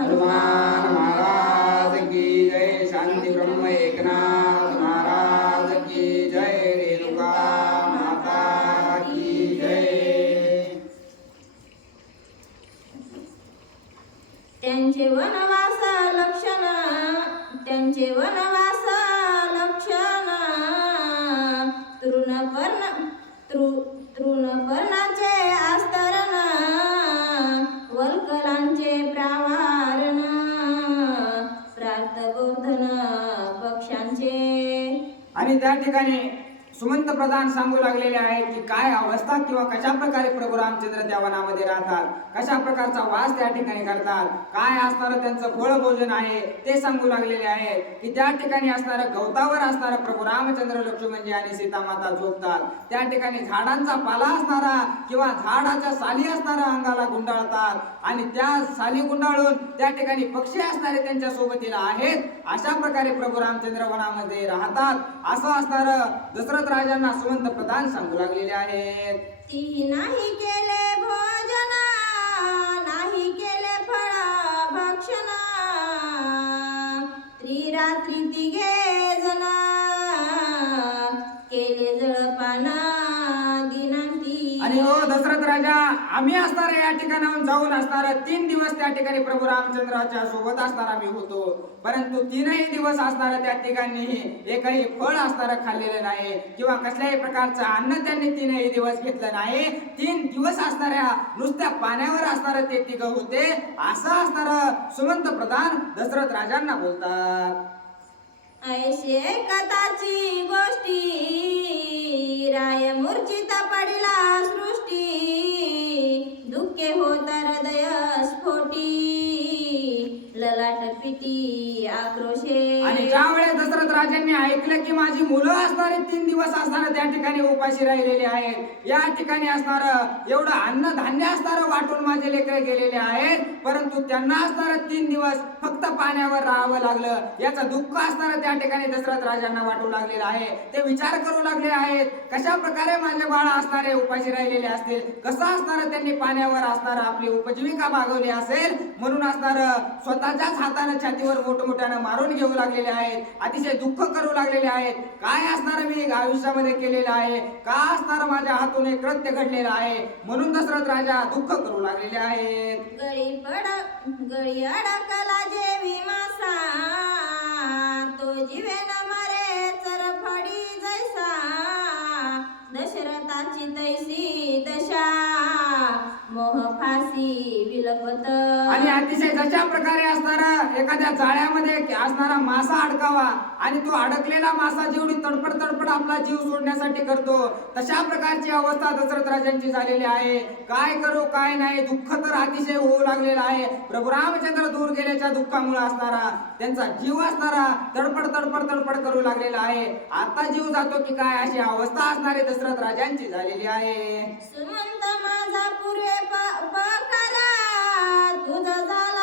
हनुमान महाराज की जय शांती ब्रह्म एकनाथ महाराज की जय रेणुका माता की जय। त्यांचे वनवास लक्षण त्यांचे वनवास लक्षण तृणपर्ण तृ तृणपर्ण त्या ठिकाणी सुमंत प्रधान सांगू लागलेले आहेत की काय अवस्था किंवा कशा प्रकारे प्रभू रामचंद्र त्या वनामध्ये राहतात कशा प्रकारचा वास त्या ठिकाणी करतात काय असणारं त्यांचं फळ भोजन आहे ते सांगू लागलेले आहेत की त्या ठिकाणी असणारं गवतावर असणारं प्रभू रामचंद्र लक्ष्मणजी आणि सीतामाता झोपतात. त्या ठिकाणी झाडांचा पाला असणारा किंवा झाडाच्या साली असणारा अंगाला गुंडाळतात आणि त्या साली गुंडाळून त्या ठिकाणी पक्षी असणारे त्यांच्या सोबतीला आहेत अशा प्रकारे प्रभू रामचंद्र वनामध्ये राहतात. असं असणारं दशरथ राजांना सुमंत प्रधान सांगू लागलेले आहेत. ती नाही केले भोजन नाही केले फळ भक्षण. त्रिरात्री तिघे जण केले जळपाना आणि हो दशरथ राजा आम्ही असणार या ठिकाणाहून जाऊन असणार तीन दिवस त्या ठिकाणी प्रभू रामचंद्राच्या सोबत असणार आम्ही होतो. परंतु तीनही दिवस असणार त्या ठिकाणी. एकही फळ असणार खाल्लेलं नाही. किंवा कसल्याही प्रकारचं अन्न त्यांनी तीनही दिवस घेतलं नाही. तीन दिवस असणाऱ्या नुसत्या पाण्यावर असणार ते तिघ होते. असं असणार सुमंत प्रधान दशरथ राजांना बोलतात. ऐशे कथाची ராம महाराजांनी ऐकलं की माझी मुलं असणारे तीन दिवस असणार त्या ठिकाणी उपाशी राहिलेले आहेत. या ठिकाणी असणार एवढं अन्न धान्य असणार वाटून माझे लेकर गेलेले आहेत. परंतु त्यांना असणार तीन दिवस फक्त पाण्यावर राहावं लागलं. याचं दुःख असणार त्या ठिकाणी दशरथ राजांना वाटू लागलेलं आहे. ते विचार करू लागले आहेत. कशा प्रकारे माझे बाळ असणारे उपाशी राहिलेले असतील? कसं असणार त्यांनी पाण्यावर असणार आपली उपजीविका मागवली असेल? म्हणून असणार स्वतःच्याच हाताने छातीवर मोठमोठ्यानं मारून घेऊ लागलेले आहेत. अतिशय दुःख दुःख करू लागलेले आहेत. काय असणार मी आयुष्यामध्ये केलेलं आहे? का असणार माझ्या हातून एक कृत्य घडलेलं आहे? म्हणून दशरथ राजा दुःख करू लागलेले आहेत. गळी पड गळी अडकला. जशा प्रकारे असणारा एखाद्या जाळ्यामध्ये असणारा मासा अडकावा आणि तो अडकलेला मासा जेवढी तडपड तडपड आपला जीव सोडण्यासाठी करतो तशा प्रकारची अवस्था दशरथ राजांची झालेली आहे. काय करू काय नाही दुःख तर अतिशय होऊ लागलेलं आहे. प्रभू रामचंद्र दूर गेल्याच्या दुःखामुळे असणारा त्यांचा जीव असणारा तडपड तडपड तडपड करू लागलेला आहे. आता जीव जातो की काय अशी अवस्था असणारी दशरथ राजांची झालेली आहे. सुमंत माझा पुरे तुझा झाला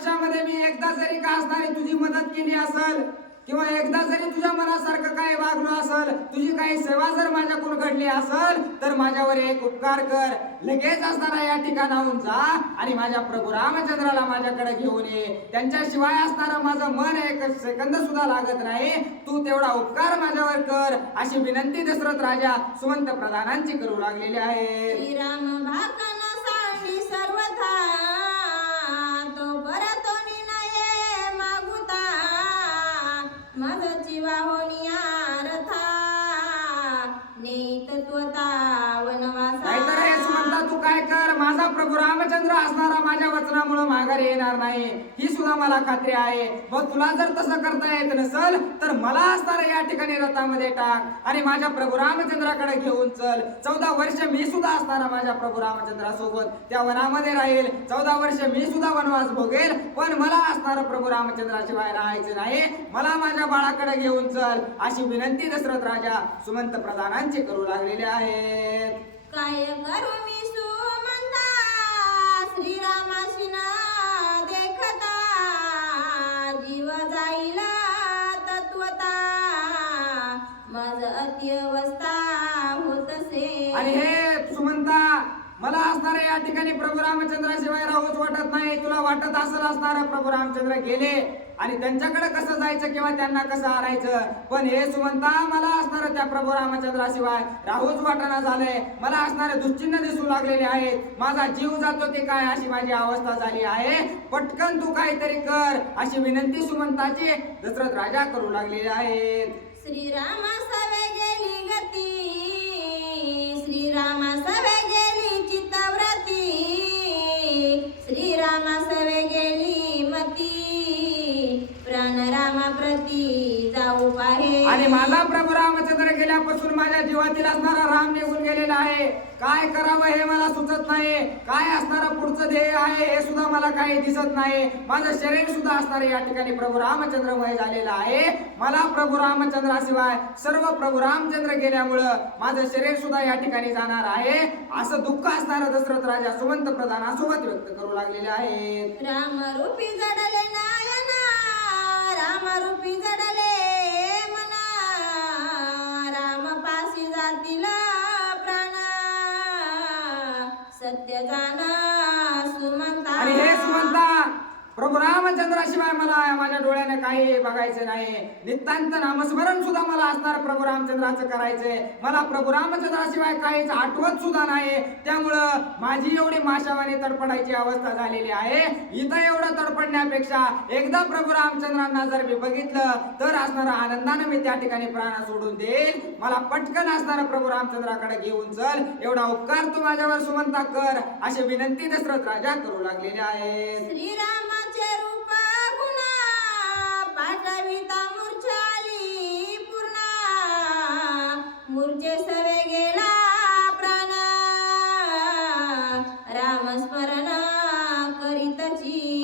आयुष्यामध्ये मी एकदा जरी का असणारी तुझी मदत केली असेल किंवा एकदा जरी तुझ्या मनासारखं काही वागलो असेल तुझी काही सेवा जर माझ्याकडून घडली असेल तर माझ्यावर एक उपकार कर. लगेच असणारा या ठिकाणाहून जा आणि माझ्या प्रभू रामचंद्राला माझ्याकडे घेऊन ये. त्यांच्याशिवाय असणारं माझं मन एक सेकंद सुद्धा लागत नाही. तू तेवढा उपकार माझ्यावर कर अशी विनंती दशरथ राजा सुमंत प्रधानांची करू लागलेली आहे. येणार नाही. ही सुद्धा मला खात्री आहे. मग तुला जर तसं करता येत नसल तर मला असणारा या ठिकाणी रथामध्ये टाक. आणि माझ्या प्रभू रामचंद्राकडे घेऊन चल. चौदा वर्ष मी सुद्धा असणारा माझ्या प्रभू रामचंद्रासोबत त्या वनामध्ये राहील. चौदा वर्ष मी सुद्धा वनवास भोगेल पण मला असणार प्रभू रामचंद्राशिवाय राहायचं नाही. मला माझ्या बाळाकडे घेऊन चल. अशी विनंती दशरथ राजा सुमंत प्रधानांची करू लागलेले आहेत. काय करू मी सुमंता? श्रीरामाशी ना देखता जीव जाईल माझ अत्यवस्था आणि हे सुमंता मला असणारे या ठिकाणी प्रभू रामचंद्राशिवाय राहूच वाटत नाही. तुला वाटत असेल असणार प्रभू रामचंद्र गेले. आणि त्यांच्याकडे कसं जायचं किंवा त्यांना कसं हारायचं? पण हे सुमंता मला असणार त्या प्रभू रामचंद्राशिवाय राहूच वाटणं झालंय. मला असणारे दुश्चिन्ह दिसू लागलेले आहेत. माझा जीव जातो ते काय अशी माझी अवस्था झाली आहे. पटकन तू काहीतरी कर अशी विनंती सुमंताची दशरथ राजा करू लागलेले आहेत. श्रीराम सवे गेली गती श्रीराम सवे पाहे आणि माझा प्रभू रामचंद्र गेल्यापासून माझ्या जीवातील असणारा राम निघून गेलेला आहे काय करावं हे मला सुचत नाही. काय असणारं पुढचं ध्येय आहे हे सुद्धा मला काही दिसत नाही. माझं शरीर सुद्धा असणार या ठिकाणी प्रभू रामचंद्रमय झालेलं आहे. मला प्रभू रामचंद्राशिवाय सर्व प्रभू रामचंद्र गेल्यामुळं माझं शरीर सुद्धा या ठिकाणी जाणार आहे. असं दुःख असणारं दशरथ राजा सुवंत प्रधानासोबत व्यक्त करू लागलेले आहेत. राम रूपी जडले नायना राम रूपी जडले पाशी दिला प्राण. सत्य जाना सुमंता. आणि हे सुमंता प्रभू रामचंद्राशिवाय मला माझ्या डोळ्याने काही बघायचं नाही. नितांत नामस्मरण सुद्धा मला असणार प्रभू रामचंद्राचं करायचंय. मला प्रभू रामचंद्राशिवाय काहीच आठवत सुद्धा नाही. त्यामुळं माझी एवढी माशावाने तडपडायची अवस्था झालेली आहे. इथं एवढं तडपडण्यापेक्षा एकदा प्रभू रामचंद्रांना जर मी बघितलं तर असणारा आनंदानं मी त्या ठिकाणी प्राण सोडून देईल मला पटकन असणारा प्रभू रामचंद्राकडे घेऊन चल. एवढा उपकार तू माझ्यावर सुमंता कर. अशी विनंती दशरथ राजा करू लागलेले आहे श्रीराम रूप गुणा पाठविता मूर्छाली पूर्णा मूर्छे सवे गेला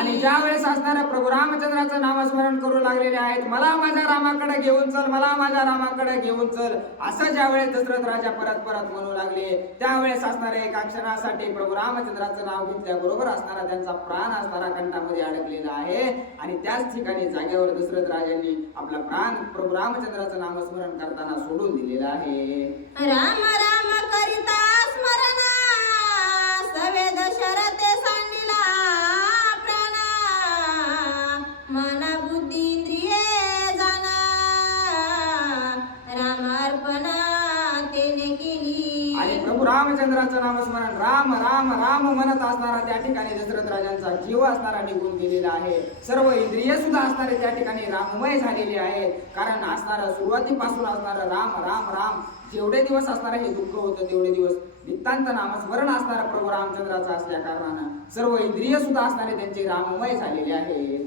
आणि ज्या वेळेस असणाऱ्या प्रभू रामचंद्राचं नामस्मरण करू लागलेले आहेत मला माझ्या रामाकडे घेऊन चल मला माझ्या रामाकडे घेऊन चल असं ज्या वेळेस दशरथ राजा परत परत म्हणू लागले त्यावेळेस असणाऱ्या एका क्षणासाठी प्रभू रामचंद्राचं नाव घेतल्याबरोबर असणारा त्यांचा प्राण असणारा कंठामध्ये अडकलेला आहे. आणि त्याच ठिकाणी जागेवर दशरथ राजांनी आपला प्राण प्रभू रामचंद्राचं नामस्मरण करताना सोडून दिलेलं आहे. राम राम करिता स्मरण सवे दशरथे आणि प्रभू रामचंद्राचं नामस्मरण राम राम राम म्हणत असणारा त्या ठिकाणी दशरथ राजांचा जीव असणारा निघून गेलेला आहे. सर्व इंद्रिय सुद्धा असणारे त्या ठिकाणी राममय झालेले आहे कारण असणारं सुरुवातीपासून असणारं राम राम राम जेवढे दिवस असणारं हे दुःख होतं तेवढे दिवस नितांत नामस्मरण असणारा प्रभू रामचंद्राचा असल्या कारणानं सर्व इंद्रिय सुद्धा असणारे त्यांचे राममय झालेले आहेत.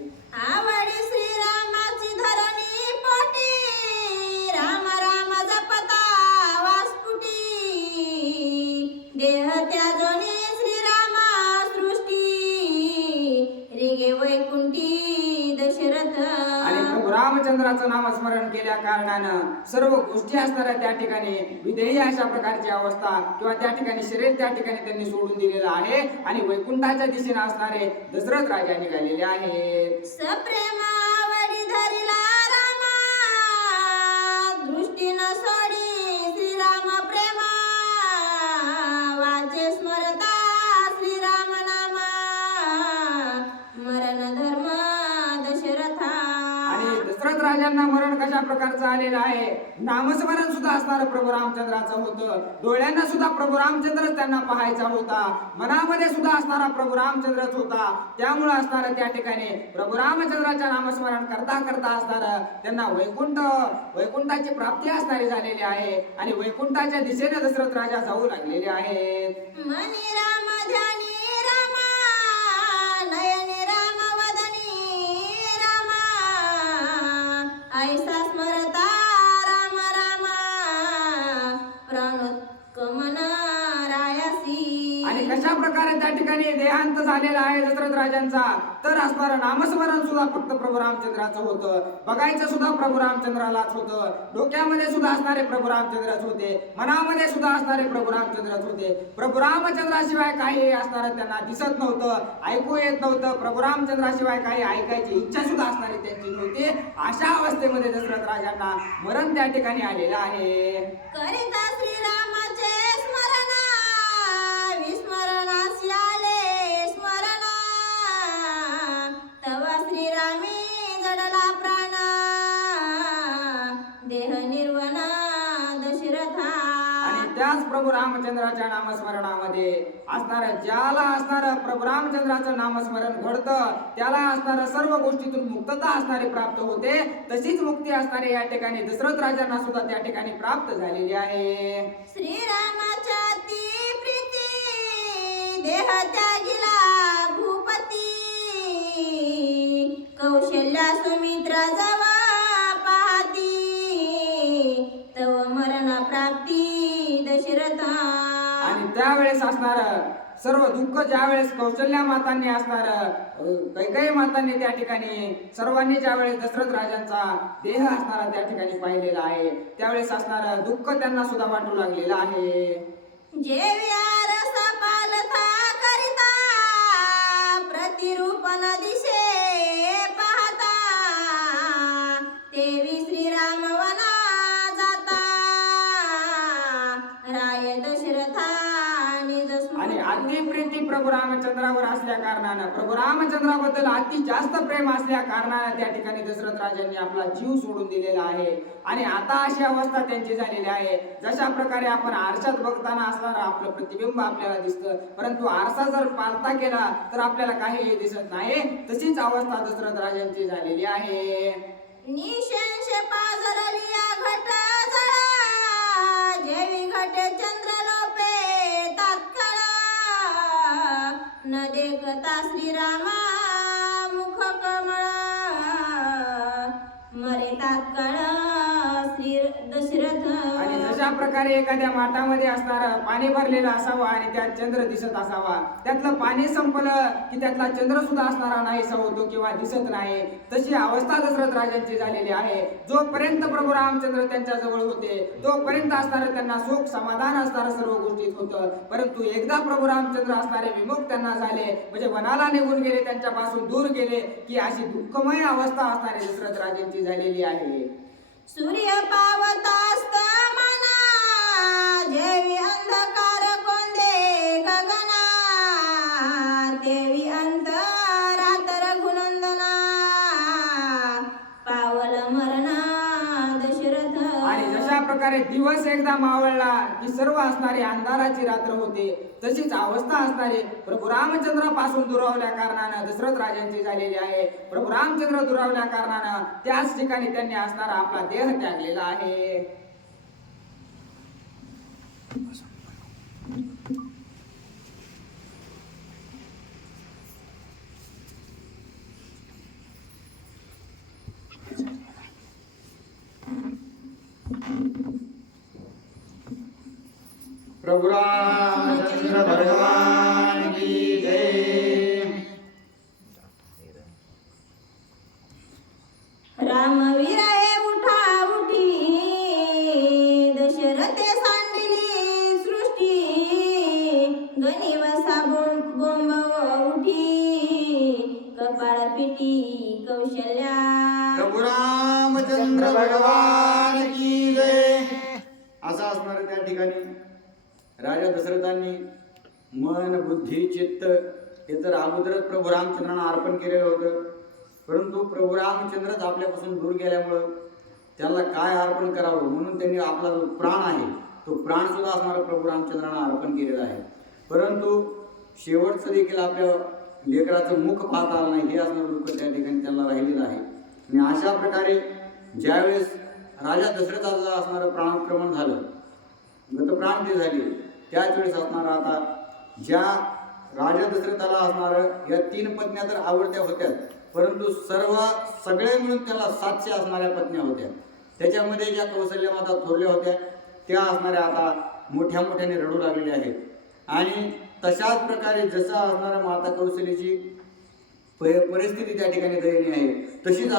देवाचं नामस्मरण केल्या कारणानं सर्व गोष्टी असणाऱ्या त्या ठिकाणी विधेय अशा प्रकारची अवस्था किंवा त्या ठिकाणी शरीर त्या ठिकाणी त्यांनी सोडून दिलेलं आहे आणि वैकुंठाच्या दिशेने असणारे दशरथ राजा निघालेले आहेत. प्रकारचं आलेलं आहे. नामस्मरण सुद्धा असणार प्रभू रामचंद्राचं होतं. डोळ्यांना सुद्धा प्रभू रामचंद्रच त्यांना पाहायचा होता. मनामध्ये सुद्धा असणारा प्रभू रामचंद्रच होता. त्यामुळे असणार त्या ठिकाणी प्रभू रामचंद्राच्या नामस्मरण करता करता असणार त्यांना वैकुंठ वैकुंठाची प्राप्ती असणारी झालेली आहे. आणि वैकुंठाच्या दिशेने दशरथ राजा जाऊ लागलेले आहेत. ऐसा स्मरता प्रकारे त्या ठिकाणी देहांत झालेला आहे दशरथ राजांचा. तर असणारं नामस्मरण सुद्धा फक्त प्रभू रामचंद्राचं होतं. बघायचं सुद्धा प्रभू रामचंद्रालाच होतं. डोक्यामध्ये सुद्धा असणारे प्रभू रामचंद्रच होते. मनामध्ये सुद्धा असणारे प्रभू रामचंद्रच होते. प्रभू रामचंद्राशिवाय काही असणारं त्यांना दिसत नव्हतं ऐकू येत नव्हतं. प्रभू रामचंद्राशिवाय काही ऐकायची इच्छा सुद्धा असणारी त्यांची नव्हती. अशा अवस्थेमध्ये दशरथ राजांना मरण त्या ठिकाणी आलेलं आहे. श्रीरामाचे रामचंद्राच्या नामस्मरणामध्ये असणार ज्याला असणार प्रभू रामचंद्राचं नामस्मरण घडतं त्याला असणार सर्व गोष्टीतून मुक्तता असणारी प्राप्त होते तशीच मुक्ती असणारे या ठिकाणी दशरथ राजांना सुद्धा त्या ठिकाणी प्राप्त झालेली आहे. श्रीरामाच्या ती प्रीती देह त्यागिला भूपती. कौशल्या सुमित्रा सर्व दुःख ज्या वेळेस कौशल्या मातांनी असणार कैकाई मातांनी त्या ठिकाणी सर्वांनी ज्यावेळेस दशरथ राजांचा देह असणारा त्या ठिकाणी पाहिलेला आहे त्यावेळेस असणार दुःख त्यांना सुद्धा वाटू लागलेलं आहे. जेव्या रस रामचंद्रावर असल्या कारणानं. प्रभू रामचंद्राबद्दल अति जास्त प्रेम असल्या कारणानं त्या ठिकाणी दशरथ राजांनी आपला जीव सोडून दिलेला आहे. आणि आता अशी अवस्था त्यांची झालेली आहे. जशा प्रकारे आपण आरशात बघताना असणारं आपलं प्रतिबिंब आपल्याला दिसतं. परंतु आरसा जर पालता केला तर आपल्याला काही दिसत नाही. तशीच अवस्था दशरथ राजांची झालेली आहे. निशंश पाजरली घट जळा. जेवी घटे चंद्र न देखता श्रीरामा मुख कमळ अशा प्रकारे एखाद्या माठामध्ये असणारा पाणी भरलेला असावा आणि त्यात चंद्र दिसत असावा. त्यातलं पाणी संपलं की त्यातला चंद्र सुद्धा असणारा नाही होतो किंवा दिसत नाही. तशी अवस्था दशरथ राजांची झालेली आहे. जोपर्यंत प्रभू रामचंद्र त्यांच्या जवळ होते तोपर्यंत असणारं त्यांना सुख समाधान असणार सर्व गोष्टीत होतं. परंतु एकदा प्रभू रामचंद्र असणारे विमुख त्यांना झाले म्हणजे वनाला निघून गेले त्यांच्यापासून दूर गेले की अशी दुःखमय अवस्था असणारी दशरथ राजांची झालेली आहे. सूर्य पावतास्त मना जेवी अंधकार कोंदे गगना देवी अंतरात रघुनंदना पावल मरणा दशरथ आणि जशा प्रकारे दिवस एकदा मावळला की सर्व असणारी अंधाराची रात्र होते तशीच अवस्था असणारी प्रभू रामचंद्रापासून दुरावल्या कारणानं दशरथ राजांची झालेली आहे. प्रभू रामचंद्र दुरावल्या कारणानं त्याच ठिकाणी त्यांनी असणारा आपला देह त्यागलेला आहे. प्रभु रामचंद्र भगवान की जय असं असणार त्या ठिकाणी. राजा दशरथांनी मन बुद्धी चित्त हे तर अगोदरच प्रभू रामचंद्रांना अर्पण केलेलं होतं. परंतु प्रभू रामचंद्रच आपल्यापासून दूर गेल्यामुळं त्यांना काय अर्पण करावं म्हणून त्यांनी आपला जो प्राण आहे तो प्राण सुद्धा असणारा प्रभू रामचंद्रांना अर्पण केलेला आहे. परंतु शेवटचं देखील आपल्या लेकराचं मुख पाहता आलं नाही हे असणारं दुःख त्या ठिकाणी त्यांना राहिलेलं आहे. आणि अशा प्रकारे ज्यावेळेस राजा दशरथाचं असणारं प्राणाक्रमण झालं. गतप्राण ते झाली. त्याच वेळेस असणारं आता ज्या राजा दशरथाला असणारं या तीन पत्न्या तर आवडत्या होत्या. परंतु सर्व सगळे मिळून त्याला सातशे असणाऱ्या पत्न्या होत्या. त्याच्यामध्ये ज्या कौशल्य माता थोरल्या होत्या त्या असणाऱ्या आता मोठ्या मोठ्याने रडू लागलेल्या आहेत. आणि तशाच प्रकारे जसं असणाऱ्या माता कौशल्याची परिस्थिती त्या ठिकाणी दयनीय आहे तशीच